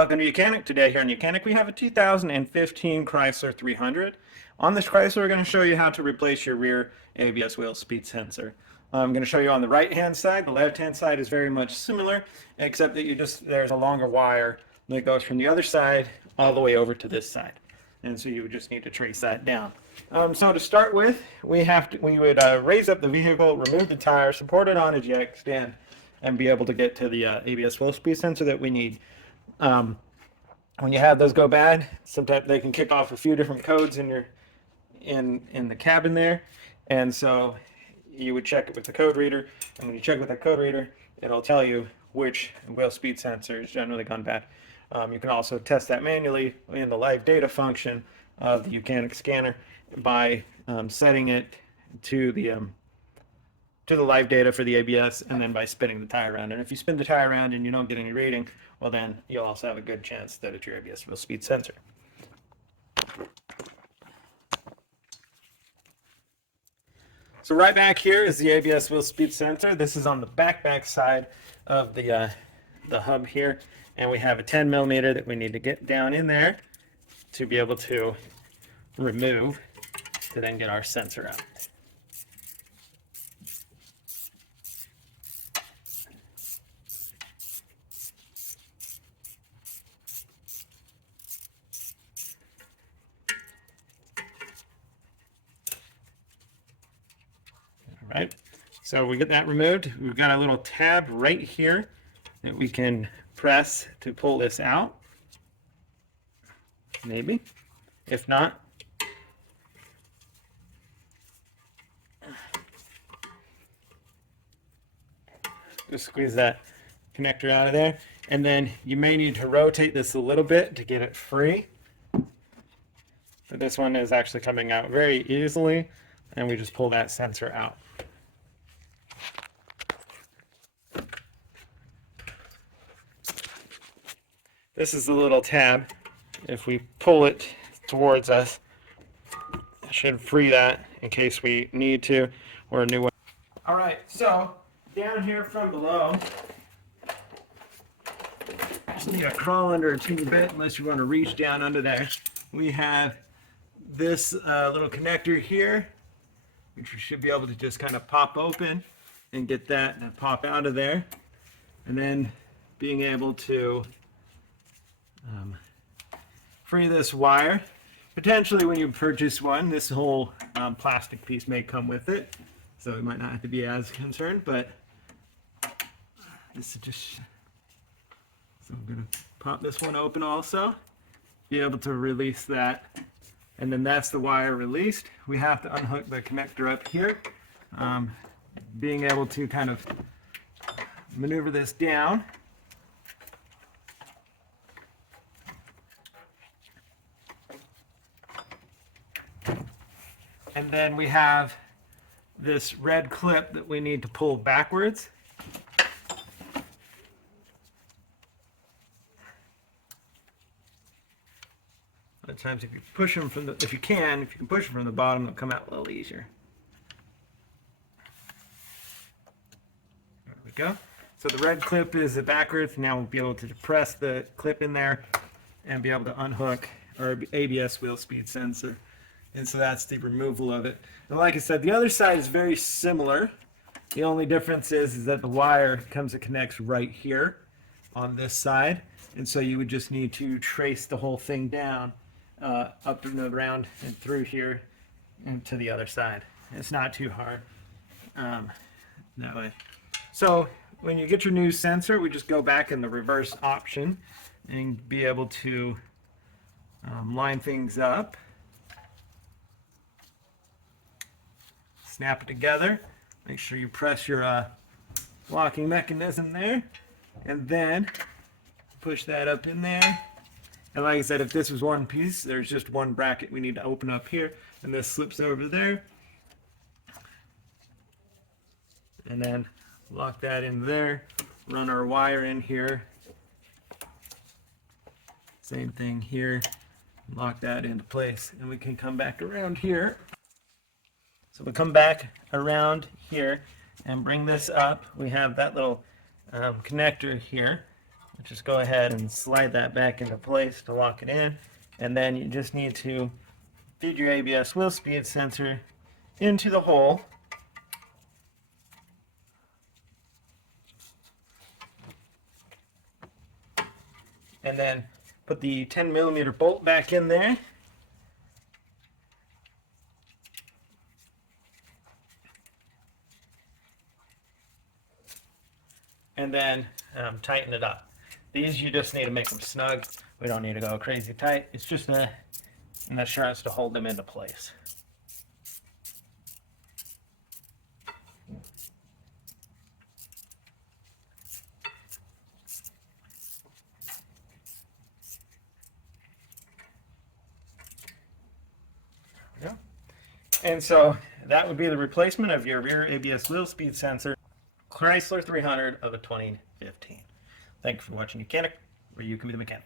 Welcome to Mechanic. Today here in Mechanic we have a 2015 Chrysler 300. On this Chrysler we're going to show you how to replace your rear ABS wheel speed sensor. I'm going to show you on the right hand side. The left hand side is very much similar, except that there's a longer wire that goes from the other side all the way over to this side. And so you would just need to trace that down. So to start with, we would raise up the vehicle, remove the tire, support it on a jack stand, and be able to get to the ABS wheel speed sensor that we need. When you have those go bad, sometimes they can kick off a few different codes in the cabin there, and so you would check it with the code reader, and when you check with the code reader, it'll tell you which wheel speed sensor has generally gone bad. You can also test that manually in the live data function of the Mechanic scanner by setting it to the live data for the ABS, and then by spinning the tire around. And if you spin the tire around and you don't get any reading, well then you'll also have a good chance that it's your ABS wheel speed sensor. So right back here is the ABS wheel speed sensor. This is on the back side of the hub here, and we have a 10 millimeter that we need to get down in there to be able to remove to then get our sensor out. Right, so we get that removed. We've got a little tab right here that we can press to pull this out. Maybe. If not, just squeeze that connector out of there. And then you may need to rotate this a little bit to get it free. But this one is actually coming out very easily, and we just pull that sensor out. This is the little tab. If we pull it towards us, it should free that in case we need to, or a new one. All right, so down here from below, just need to crawl under a teeny bit unless you want to reach down under there. We have this little connector here, which we should be able to just kind of pop open and get that and pop out of there. And then being able to free this wire. Potentially when you purchase one, this whole plastic piece may come with it, so we might not have to be as concerned, but this is just, so I'm going to pop this one open also, be able to release that, and then that's the wire released. We have to unhook the connector up here, being able to kind of maneuver this down. And then we have this red clip that we need to pull backwards. A lot of times if you push them from if you can push them from the bottom, they'll come out a little easier. There we go. So the red clip is backwards. Now we'll be able to press the clip in there and be able to unhook our ABS wheel speed sensor. And so that's the removal of it. And like I said, the other side is very similar. The only difference is that the wire comes and connects right here on this side. And so you would just need to trace the whole thing down up and around and through here and to the other side. It's not too hard that way. So when you get your new sensor, we just go back in the reverse option and be able to line things up. Snap it together. Make sure you press your locking mechanism there, and then push that up in there. And like I said, if this was one piece, there's just one bracket we need to open up here, and this slips over there. And then lock that in there, run our wire in here. Same thing here, lock that into place, and we can come back around here. So we come back around here and bring this up. We have that little connector here just go ahead and slide that back into place to lock it in. And then you just need to feed your ABS wheel speed sensor into the hole. And then put the 10mm bolt back in there. And then tighten it up. These you just need to make them snug. We don't need to go crazy tight. It's just an assurance to hold them into place. There we go. And so that would be the replacement of your rear ABS wheel speed sensor, Chrysler 300 of a 2015. Thank you for watching Mechanic, where you can be the mechanic.